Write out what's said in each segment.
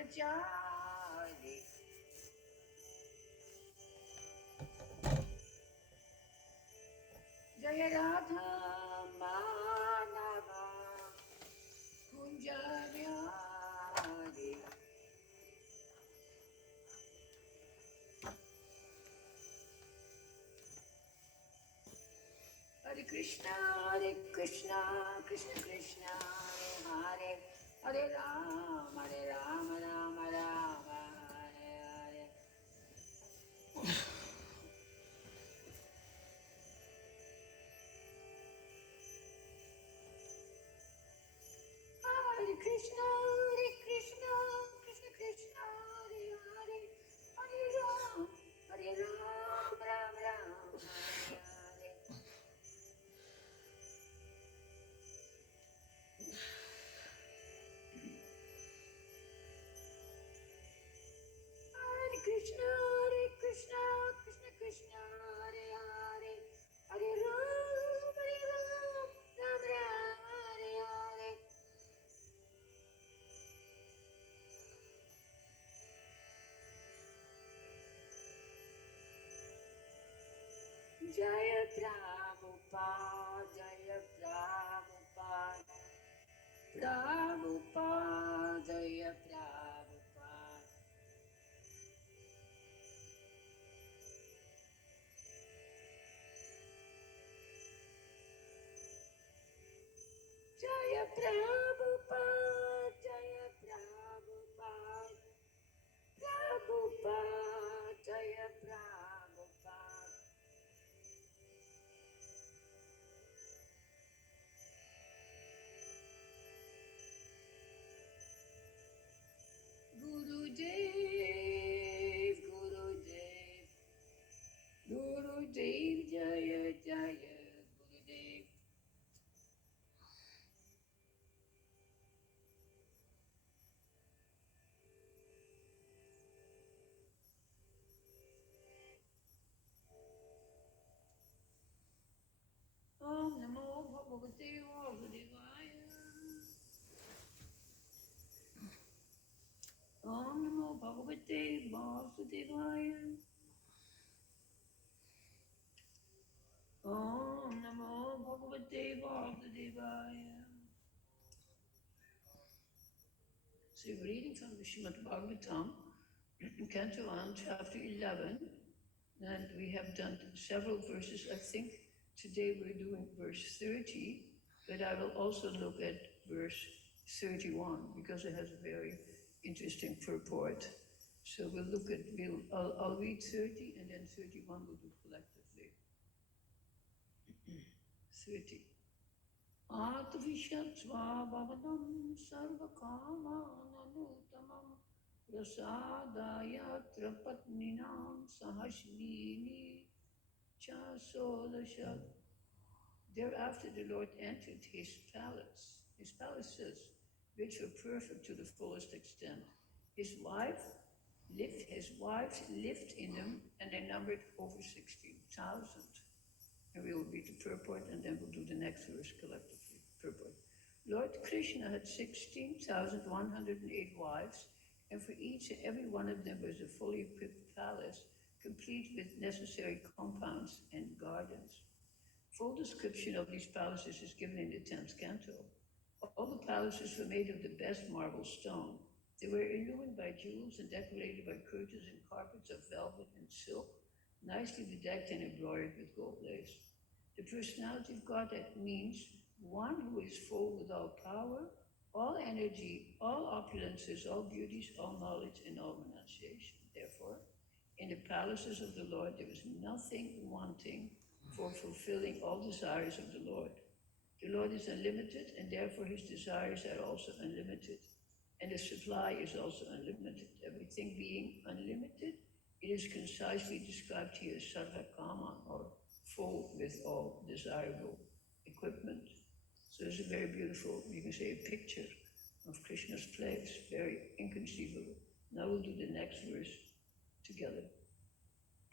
Brahmachari. Jaya Radha Manava Kunjanyari. Hare Krishna, Krishna Krishna, Hare Hare, Hare Ram, Rama Rama, Hare Hare. Hare Krishna, Krishna Krishna, Hare Hare, Hare Ram, Ram Ram, Hare Hare. Hare Krishna, Krishna Krishna, Hare Hare, Hare Ram, Ram Ram, Hare Hare. Jaya Prabhupada, Jaya Prabhupada, Prabhupada, Jaya Prabhupada. Jaya Prabhupada, Jaya Prabhupada, Prabhupada, Jaya Prabhupada. Gurudev, Gurudev, Gurudev, Jaya Jaya Gurudev. Om Namo Bhagavate Vasudevaya. Om Namo Bhagavate Vasudevaya. Om Namo Bhagavate Vasudevaya. So we're reading from the Srimad Bhagavatam, Canto 1, Chapter 11, and we have done several verses. I think today we're doing verse 30, but I will also look at verse 31 because it has a very interesting purport. So we'll look at, I'll read 30 and then 31 we'll do collectively. 30. Atvishatva sarvakamananuttamam prasadaya trapatninam sahasnini chasodashat. Thereafter the Lord entered his palaces, which were perfect to the fullest extent. His wives lived in them, and they numbered over 16,000. And we will read the purport, and then we'll do the next verse collectively. Purport. Lord Krishna had 16,108 wives, and for each and every one of them was a fully equipped palace, complete with necessary compounds and gardens. Full description of these palaces is given in the 10th canto. All the palaces were made of the best marble stone. They were illumined by jewels and decorated by curtains and carpets of velvet and silk, nicely bedecked and embroidered with gold lace. The personality of Godhead means one who is full with all power, all energy, all opulences, all beauties, all knowledge, and all renunciation. Therefore, in the palaces of the Lord there is nothing wanting for fulfilling all desires of the Lord. The Lord is unlimited, and therefore his desires are also unlimited, and the supply is also unlimited. Everything being unlimited, it is concisely described here as sarvakama, or full with all desirable equipment. So it's a very beautiful, you can say, a picture of Krishna's place, very inconceivable. Now we'll do the next verse together.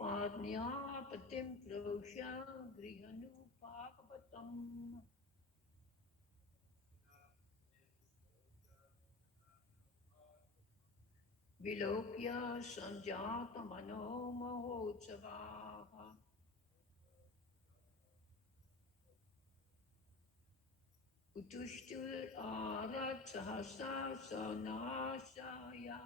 Padnya patim pravosha grihanu pakapatam. Vilokya sanjata mano mahotsavaha. Utushtur arat sahasa sanasaya.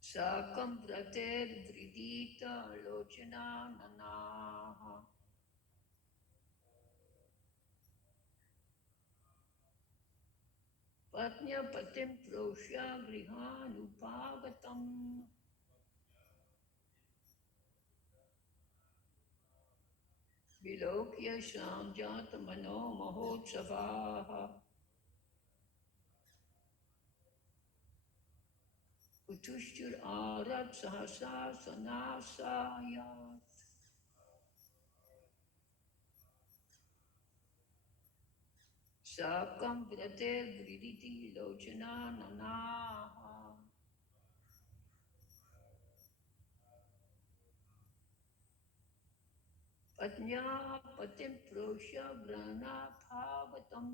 Sakam prater vridita lochana nanaha. Patnya patim proshya grihanupagatam. Vilokya sanjata mano mahotsavaha. Utushtur arat sahasa sanasaya. Sakam prater vriditi lochana nanaha. Patnya patim prosya grana bhavatam.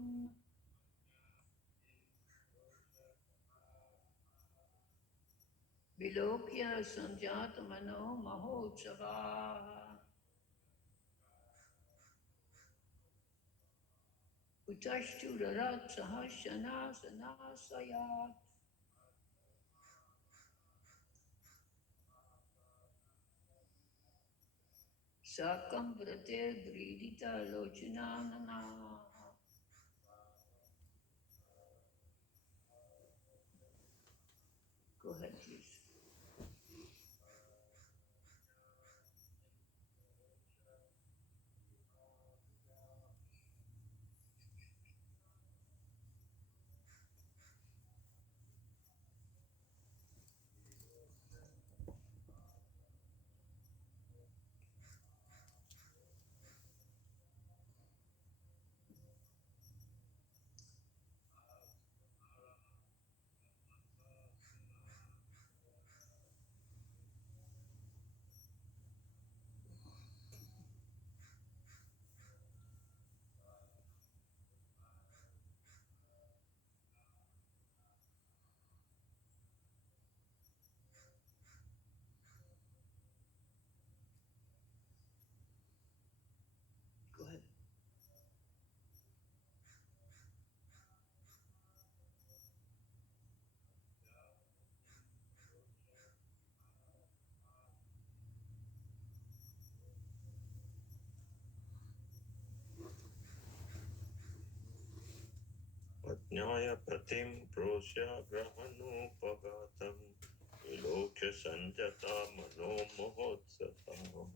Vilokya sanjata mano mahotsavaha. Utashturat sahasana sanasayat. Sakam prater vridita lochana nanaha. Go ahead, please. Go ahead. Patnyaya pratim prosya grahanupagatam vilokya sanjata mano mohotsava.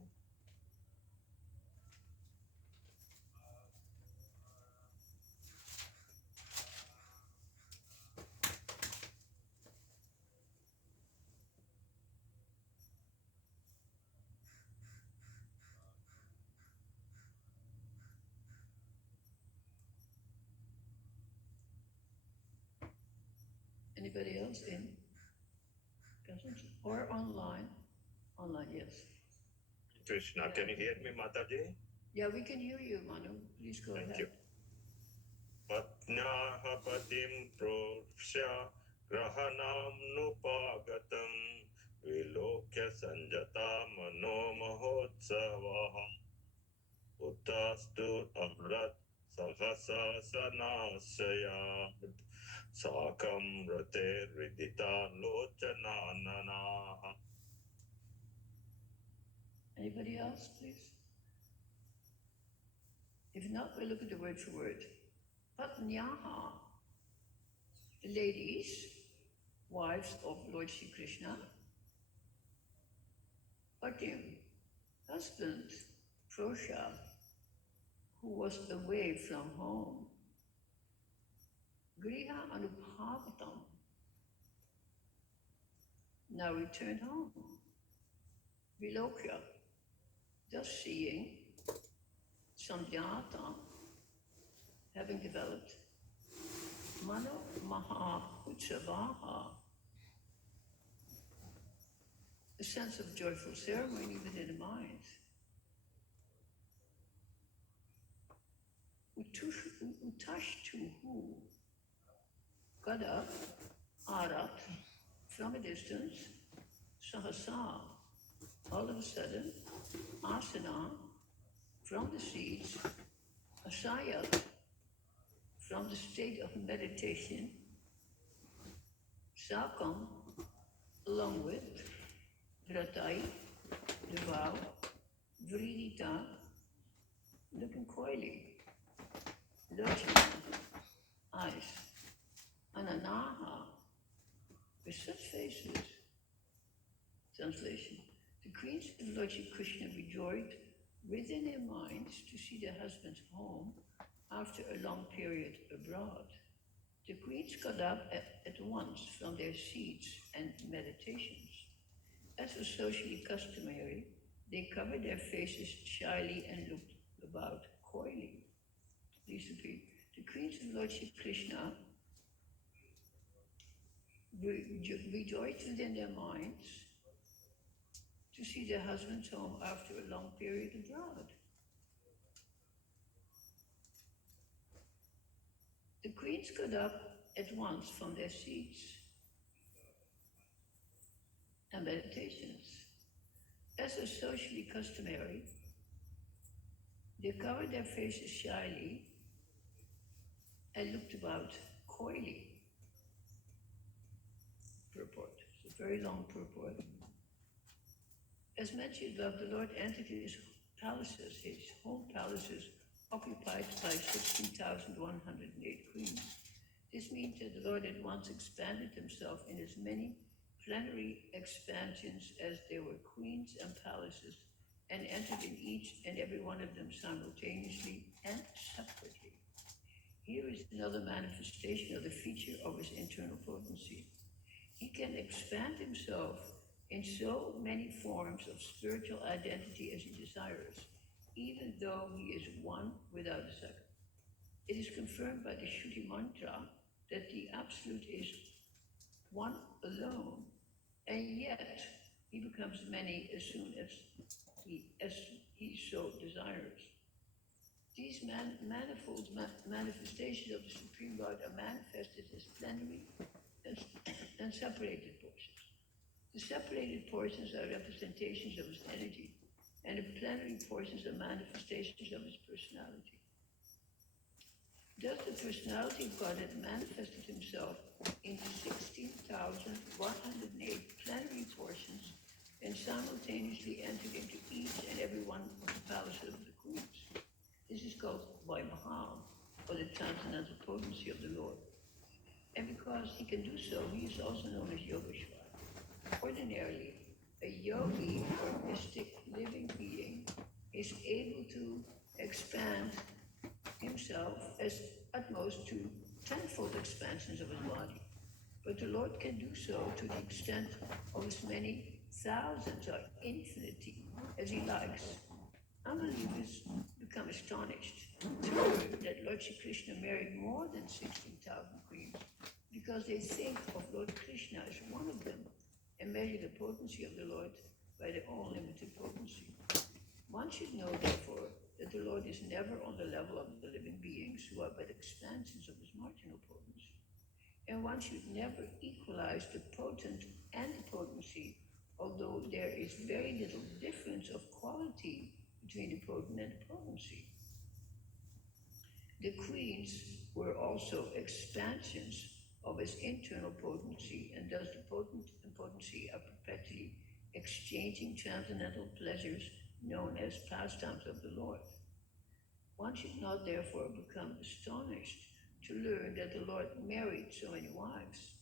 Anybody else in presence or online? Online, yes. Krishna, can you hear me, Mataji? Yeah, we can hear you, Manu. Please go Thank ahead. you. Patnyaha patim prosya grahanam nupagatam vilokya sanjata mano mohotsavaha uttastu amrat sahasa sanasayat sakam rate ridita lochanananaha. Anybody else, please? If not, we'll look at the word for word. Patnyaha, the ladies, wives of Lord Sri Krishna. Patim, husband, Prosha, who was away from home. Griha Anubhavatam, now returned home. Vilokya, thus seeing, Samjata, having developed, Mano Maha Utsavaha, a sense of joyful ceremony within the mind. Utashtuhu, got up, arat, from a distance, sahasa, all of a sudden, asana, from the seats, asayat, from the state of meditation, sakam, along with, vratai, the vow, vridita, looking coyly, lochana, eyes, ananaha, with such faces. Translation. The queens of Lord Shri Krishna rejoiced within their minds to see their husbands home after a long period abroad. The queens got up at once from their seats and meditations. As was socially customary, they covered their faces shyly and looked about coyly. Please repeat. The queens of Lord Shri Krishna rejoiced within their minds to see their husbands home after a long period abroad. The queens got up at once from their seats and meditations. As was socially customary, they covered their faces shyly and looked about coyly. Purport. It's a very long purport. As mentioned above, the Lord entered his palaces, his home palaces, occupied by 16,108 queens. This means that the Lord at once expanded himself in as many plenary expansions as there were queens and palaces, and entered in each and every one of them simultaneously and separately. Here is another manifestation of the feature of his internal potency. He can expand himself in so many forms of spiritual identity as he desires, even though he is one without a second. It is confirmed by the Shruti mantra that the Absolute is one alone, and yet he becomes many as soon as he so desires. These manifold manifestations of the Supreme Lord are manifested as plenary and separated portions. The separated portions are representations of his energy, and the plenary portions are manifestations of his personality. Thus, the personality of God had manifested himself into 16,108 plenary portions and simultaneously entered into each and every one of the palaces of the queens. This is called Vaimaham, or the transcendental potency of the Lord. And because he can do so, he is also known as Yogeshwar. Ordinarily, a yogi or mystic living being is able to expand himself as at most to tenfold expansions of his body. But the Lord can do so to the extent of as many thousands or infinity as he likes. Unbelievers become astonished to learn that Lord Shri Krishna married more than 16,000 queens because they think of Lord Krishna as one of them and measure the potency of the Lord by their own limited potency. One should know, therefore, that the Lord is never on the level of the living beings who are but expansions of his marginal potency. And one should never equalize the potent and the potency, although there is very little difference of quality between the potent and the potency. The queens were also expansions of his internal potency, and thus the potent and potency are perpetually exchanging transcendental pleasures known as pastimes of the Lord. One should not therefore become astonished to learn that the Lord married so many wives.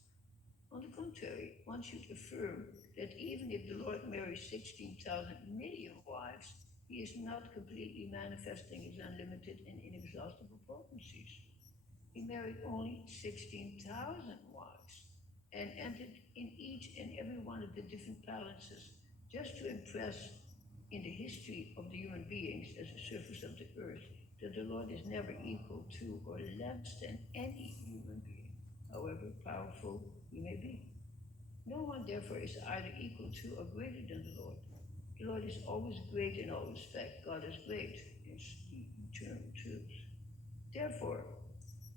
On the contrary, one should affirm that even if the Lord marries 16,000 million wives, he is not completely manifesting his unlimited and inexhaustible potencies. He married only 16,000 wives and entered in each and every one of the different palaces just to impress in the history of the human beings as the surface of the earth that the Lord is never equal to or less than any human being, however powerful he may be. No one, therefore, is either equal to or greater than the Lord. The Lord is always great in all respect. God is great in eternal truth. Therefore,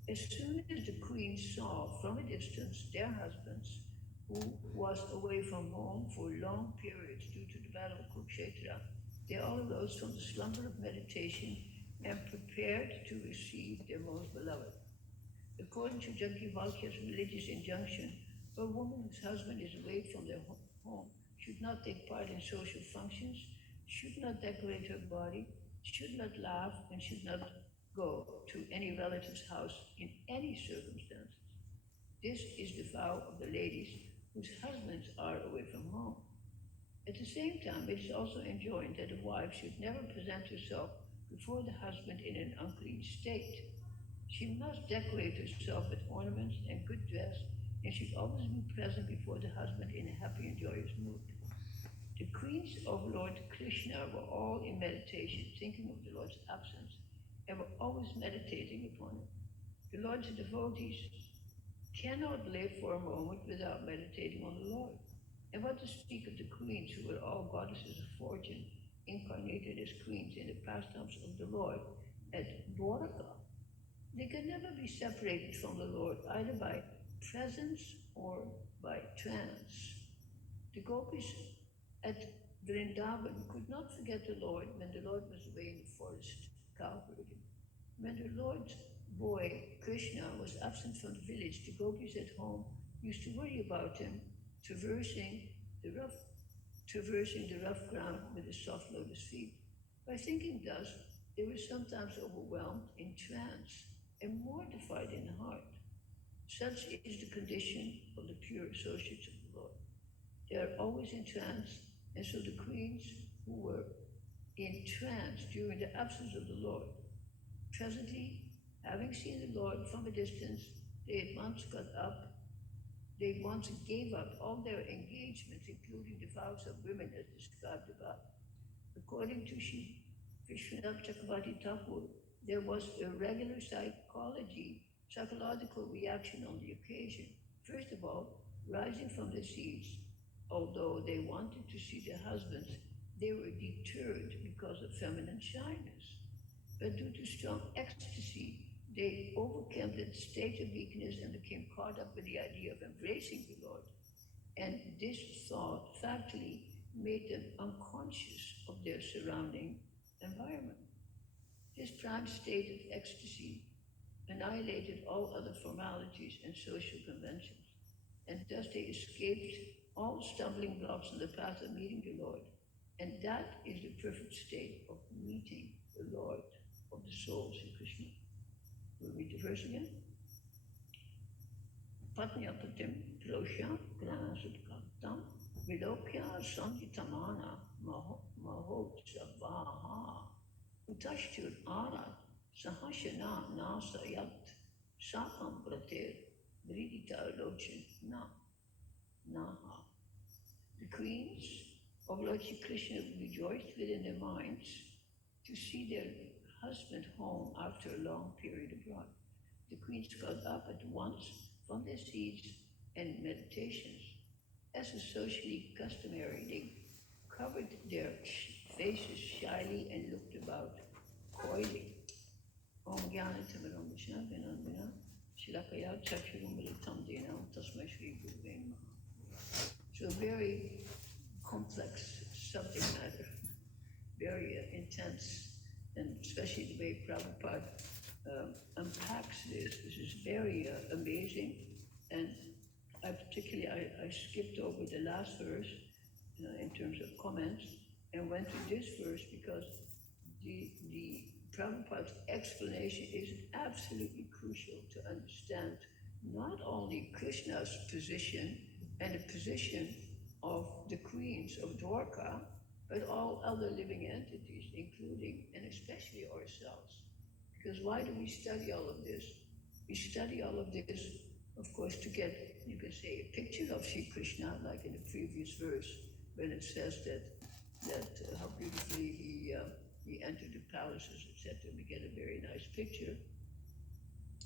as soon as the queen saw from a distance their husbands, who was away from home for long periods due to the battle of Kurukshetra, they all arose from the slumber of meditation and prepared to receive their most beloved. According to Yajnavalkya's religious injunction, a woman whose husband is away from their home should not take part in social functions, should not decorate her body, should not laugh, and should not go to any relative's house in any circumstances. This is the vow of the ladies whose husbands are away from home. At the same time, it is also enjoined that a wife should never present herself before the husband in an unclean state. She must decorate herself with ornaments and good dress, and should always be present before the husband in a happy and joyous mood. The queens of Lord Krishna were all in meditation, thinking of the Lord's absence, and were always meditating upon him. The Lord's devotees cannot live for a moment without meditating on the Lord. And what to speak of the queens who were all goddesses of fortune, incarnated as queens in the pastimes of the Lord at Dwarka. They could never be separated from the Lord, either by presence or by trance. The gopis at Vrindavan could not forget the Lord when the Lord was away in the forest cow herding. When the Lord's boy, Krishna, was absent from the village, the gopis at home used to worry about him traversing the rough ground with his soft lotus feet. By thinking thus, they were sometimes overwhelmed in trance and mortified in heart. Such is the condition of the pure associates of the Lord. They are always in trance, and so the queens who were in trance during the absence of the Lord, presently, having seen the Lord from a distance, they at once got up. They once gave up all their engagements, including the vows of women as described above. According to Sri Vishwanath Chakravarti Thakur, there was a regular psychological reaction on the occasion. First of all, rising from their seats, although they wanted to see their husbands, they were deterred because of feminine shyness. But due to strong ecstasy, they overcame that state of weakness and became caught up with the idea of embracing the Lord. And this thought factually made them unconscious of their surrounding environment. This prime state of ecstasy annihilated all other formalities and social conventions, and thus they escaped all stumbling blocks on the path of meeting the Lord. And that is the perfect state of meeting the Lord of the soul, Sri Krishna. We'll read the verse again. Patnyapatim Pilosha Granasutkantam Vilokya Sangitamana Mahotsavaha Utashtur Arat Sahashana Nasayat Sakam Pratir Vridita Lochin Naha. The queens of Lord Sri Krishna rejoiced within their minds to see their husband home after a long period abroad. The queens got up at once from their seats and meditations. As is socially customary, they covered their faces shyly and looked about coyly. Om Gyana Tamaram Vishna Vinandina Shilakaya Chakshurum Militam Dena Tasmai Shri Guru Namaha. So very complex subject matter, very intense, and especially the way Prabhupada unpacks this. This is very amazing, and I skipped over the last verse in terms of comments and went to this verse because the Prabhupada's explanation is absolutely crucial to understand not only Krishna's position and the position of the queens of Dwarka, but all other living entities, including and especially ourselves. Because why do we study all of this? We study all of this, of course, to get, you can say, a picture of Sri Krishna, like in the previous verse, when it says that how beautifully he entered the palaces, etc. We get a very nice picture.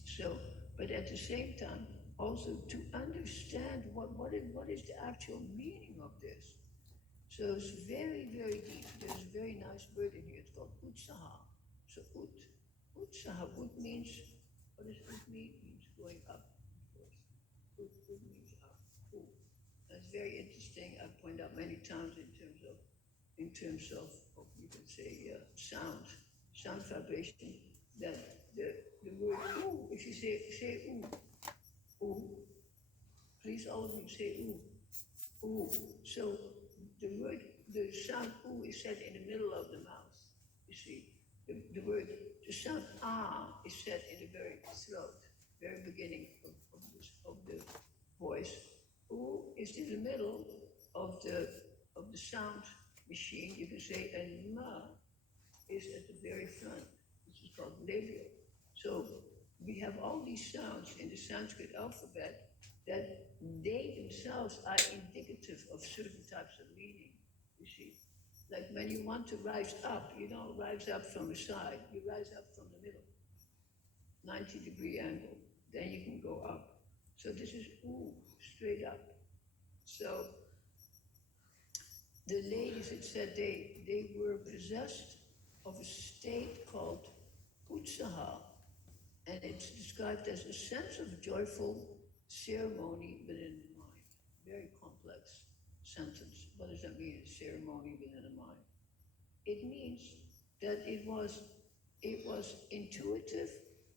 So, but at the same time, also to understand what is the actual meaning of this. So it's very, very deep. There's a very nice word in here. It's called utsaha. So ut Utsaha, ut means, what does ut mean? It means going up, of course. Ut means up. That's very interesting. I point out many times in terms of you can say sound vibration, that the word ooh, if you say ooh, please all of you say ooh. So the sound ooh is said in the middle of the mouth. You see, the sound ah is said in the very throat, very beginning of the voice. Ooh is in the middle of the sound machine. You can say, and ma is at the very front. This is called labial. So we have all these sounds in the Sanskrit alphabet that they themselves are indicative of certain types of meaning, you see. Like when you want to rise up, you don't rise up from the side, you rise up from the middle, 90-degree angle. Then you can go up. So this is ooh, straight up. So the ladies had said they were possessed of a state called utsaha, and it's described as a sense of joyful ceremony within the mind. Very complex sentence. What does that mean, ceremony within the mind? It means that it was intuitive,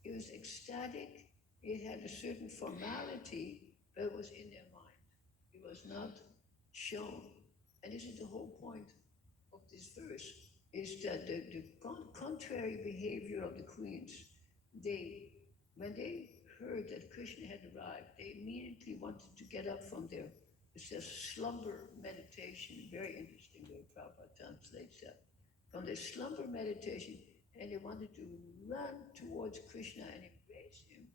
it was ecstatic, it had a certain formality, but it was in their mind. It was not shown. And this is the whole point of this verse, is that the contrary behavior of the queens, when they heard that Krishna had arrived, they immediately wanted to get up from their, it says slumber meditation, very interesting way Prabhupada translates that, from their slumber meditation, and they wanted to run towards Krishna and embrace him,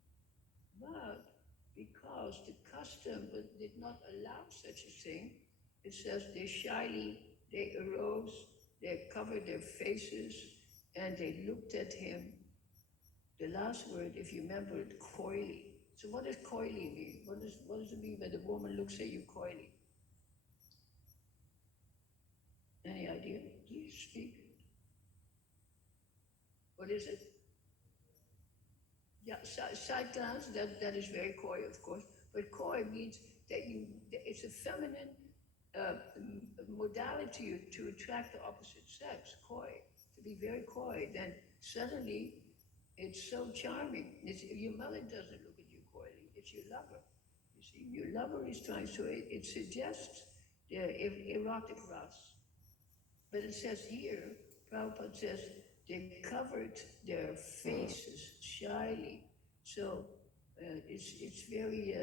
but because the custom did not allow such a thing, it says they arose, they covered their faces, and they looked at him. The last word, if you remember it, coyly. So what does coyly mean? What does it mean when the woman looks at you coyly? Any idea? Please speak. What is it? Yeah, side glance, that is very coy, of course. But coy means that it's a feminine modality to attract the opposite sex, coy, to be very coy. Then suddenly it's so charming. Your mother doesn't look at you coyly, it's your lover. You see, your lover is trying, so it suggests erotic rust. But it says here, Prabhupada says, they covered their faces shyly. So it's very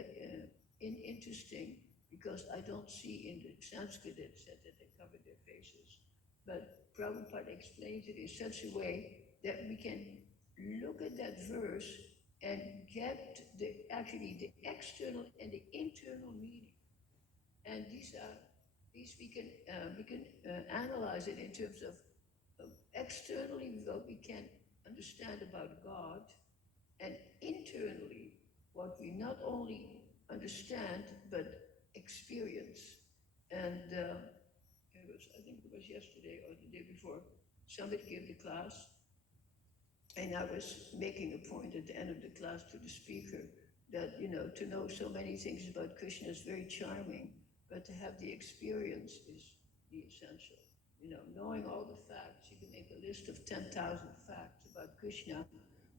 interesting, because I don't see in the Sanskrit it said that they covered their faces. But Prabhupada explains it in such a way that we can look at that verse and get the external and the internal meaning. And these we can analyze it in terms of externally what we can understand about God, and internally what we not only understand but experience. And I think it was yesterday or the day before, somebody gave the class, and I was making a point at the end of the class to the speaker that, to know so many things about Krishna is very charming, but to have the experience is the essential. Knowing all the facts, you can make a list of 10,000 facts about Krishna,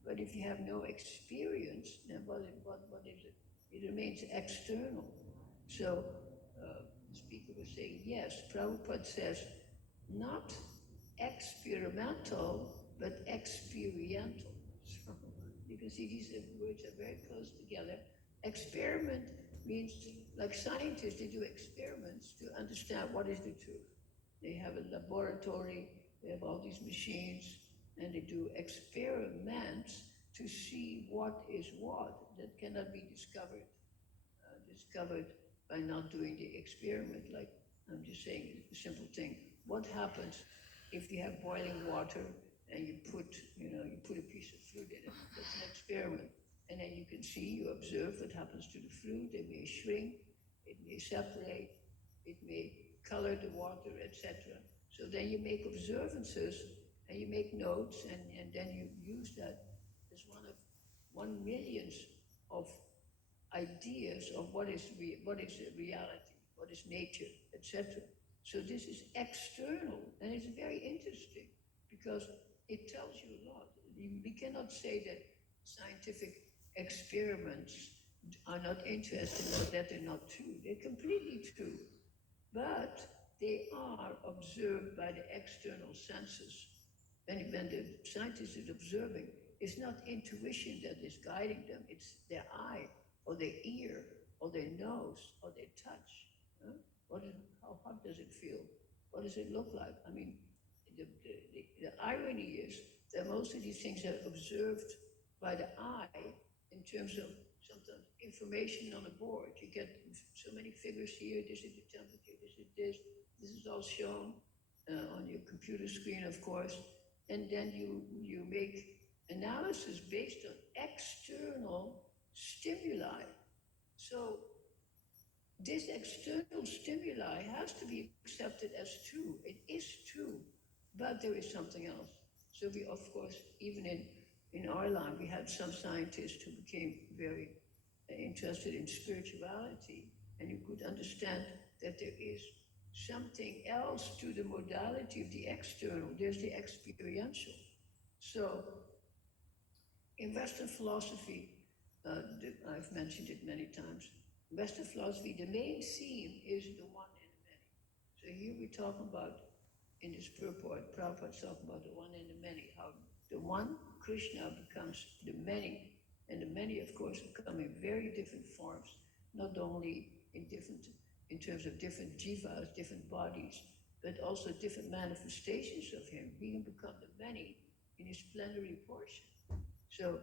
but if you have no experience, then what is it? It remains external. So the speaker was saying, yes, Prabhupada says, not experimental, but experiential. So you can see these words are very close together. Experiment means, like scientists, they do experiments to understand what is the truth. They have a laboratory, they have all these machines, and they do experiments to see what is what. That cannot be discovered by not doing the experiment. Like, I'm just saying a simple thing. What happens if you have boiling water and you put a piece of fruit in it? That's an experiment. And then you can see, you observe what happens to the fruit. It may shrink, it may separate, it may color the water, etc. So then you make observances, and you make notes, and then you use that as one of 1 millions of ideas of what is reality, what is nature, etc. So this is external, and it's very interesting because it tells you a lot. We cannot say that scientific experiments are not interesting or that they're not true. They're completely true, but they are observed by the external senses. And when the scientist is observing, it's not intuition that is guiding them, it's their eye or their ear or their nose or their touch. Huh? How hot does it feel? What does it look like? I mean, the irony is that most of these things are observed by the eye in terms of sometimes information on a board. You get so many figures here, this is the temperature, this is all shown on your computer screen, of course, and then you make analysis based on external stimuli. So this external stimuli has to be accepted as true. It is true, but there is something else. So we, of course, even in our line, we had some scientists who became very interested in spirituality, and you could understand that there is something else to the modality of the external. There's the experiential. So in Western philosophy, I've mentioned it many times, Western philosophy, the main theme is the one and the many. So here we talk about, in this purport, Prabhupada's talking about the one and the many, how the one, Krishna, becomes the many, and the many, of course, come in very different forms, not only in terms of different jivas, different bodies, but also different manifestations of him. He can become the many in his plenary portion. So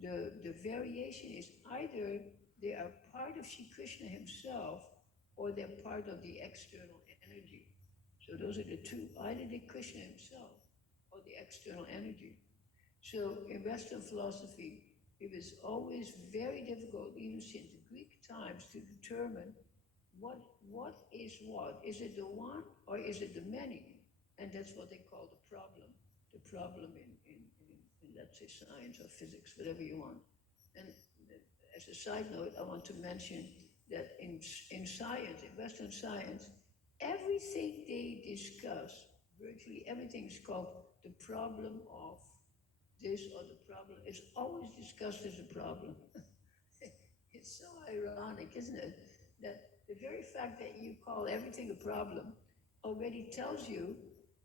the variation is either they are part of Sri Krishna himself or they're part of the external energy. So those are the two, either the Krishna himself or the external energy. So in Western philosophy, it was always very difficult, even since the Greek times, to determine what is what. Is it the one or is it the many? And that's what they call the problem. The problem in let's say science or physics, whatever you want. And as a side note, I want to mention that in science, in Western science, everything they discuss, virtually everything is called the problem of this or the problem, is always discussed as a problem. It's so ironic, isn't it? That the very fact that you call everything a problem already tells you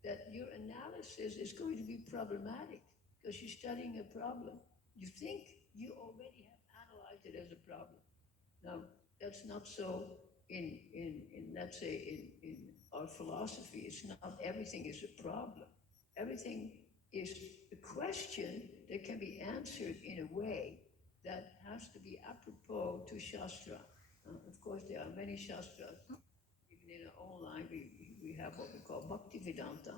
that your analysis is going to be problematic because you're studying a problem. You think you already have analyzed it as a problem. Now, that's not so in let's say, in our philosophy. It's not everything is a problem. Everything is a question that can be answered in a way that has to be apropos to Shastra. Of course, there are many Shastras. Even in our own line, we have what we call Bhakti Vedanta.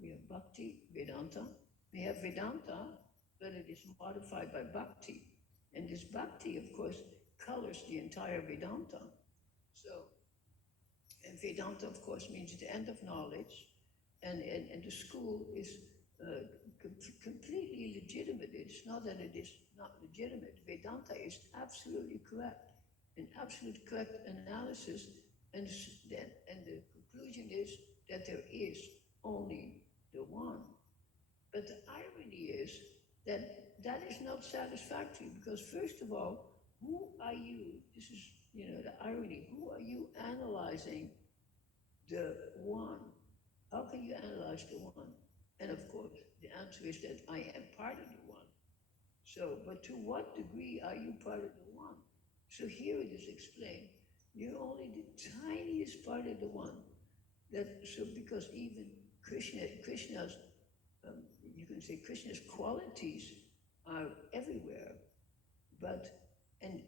We have Bhakti Vedanta. We have Vedanta, but it is modified by Bhakti. And this Bhakti, of course, colors the entire Vedanta. So, and Vedanta, of course, means the end of knowledge. And the school is completely legitimate. It's not that it is not legitimate. Vedanta is absolutely correct. An absolute correct analysis, and the conclusion is that there is only the one. But the irony is that that is not satisfactory because, first of all, who are you? This is, the irony. Who are you analyzing the one? How can you analyze the one? And of course, the answer is that I am part of the one. So, but to what degree are you part of the one? So here it is explained, you're only the tiniest part of the one. So because even Krishna's, you can say Krishna's qualities are everywhere, and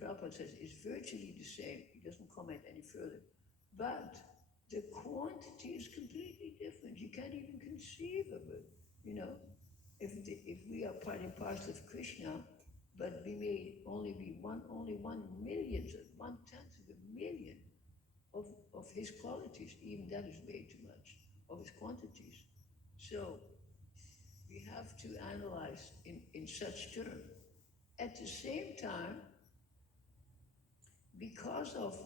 Prabhupada says it's virtually the same. He doesn't comment any further. But the quantity is completely different. You can't even conceive of it. If we are part and parcel of Krishna, but we may only be only 1/1,000,000th of a million of his qualities. Even that is way too much of his quantities. So we have to analyze in such terms. At the same time, because of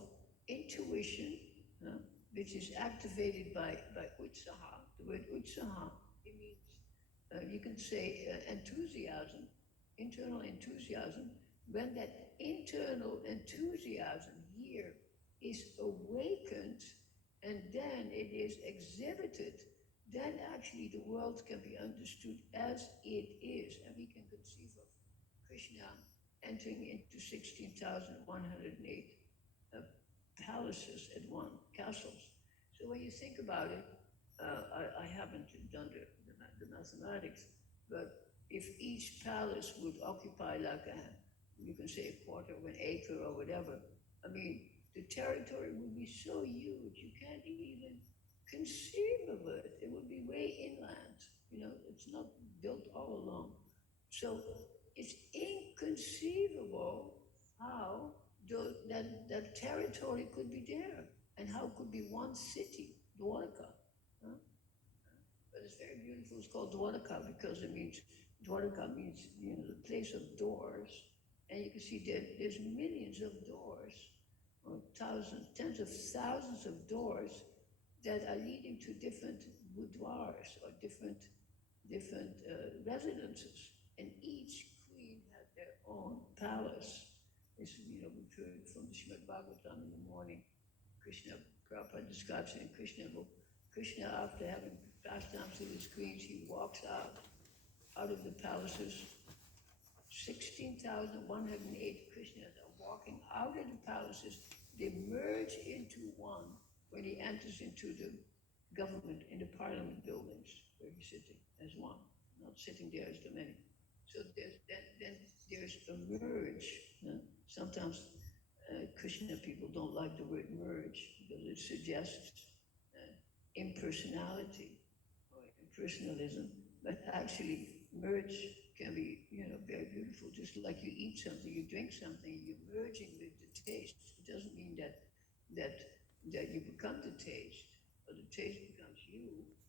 intuition, uh, which is activated by utsaha, the word utsaha, it means, you can say enthusiasm, internal enthusiasm. When that internal enthusiasm here is awakened and then it is exhibited, then actually the world can be understood as it is. And we can conceive of Krishna entering into 16,108 palaces at one, castles. So when you think about it, I haven't done the mathematics, but if each palace would occupy like you can say a quarter of an acre or whatever, I mean, the territory would be so huge, you can't even conceive of it. It would be way inland, it's not built all along. So it's inconceivable how that territory could be there and how it could be one city, Dwarka. Huh? But it's very beautiful. It's called Dwarka because Dwarka means, the place of doors. And you can see there's millions of doors, or thousands, tens of thousands of doors that are leading to different boudoirs or different residences. And each queen had their own palace. This, we've heard from the Srimad Bhagavatam in the morning. Krishna, Prabhupada describes it in Krishna book. Krishna, after having passed down through his queens, he walks out of the palaces. 16,108 Krishnas are walking out of the palaces. They merge into one when he enters into the government, in the parliament buildings, where he's sitting as one, not sitting there as the many. So then there's a merge. Sometimes Krishna people don't like the word merge because it suggests impersonality or impersonalism, but actually merge can be, very beautiful. Just like you eat something, you drink something, you're merging with the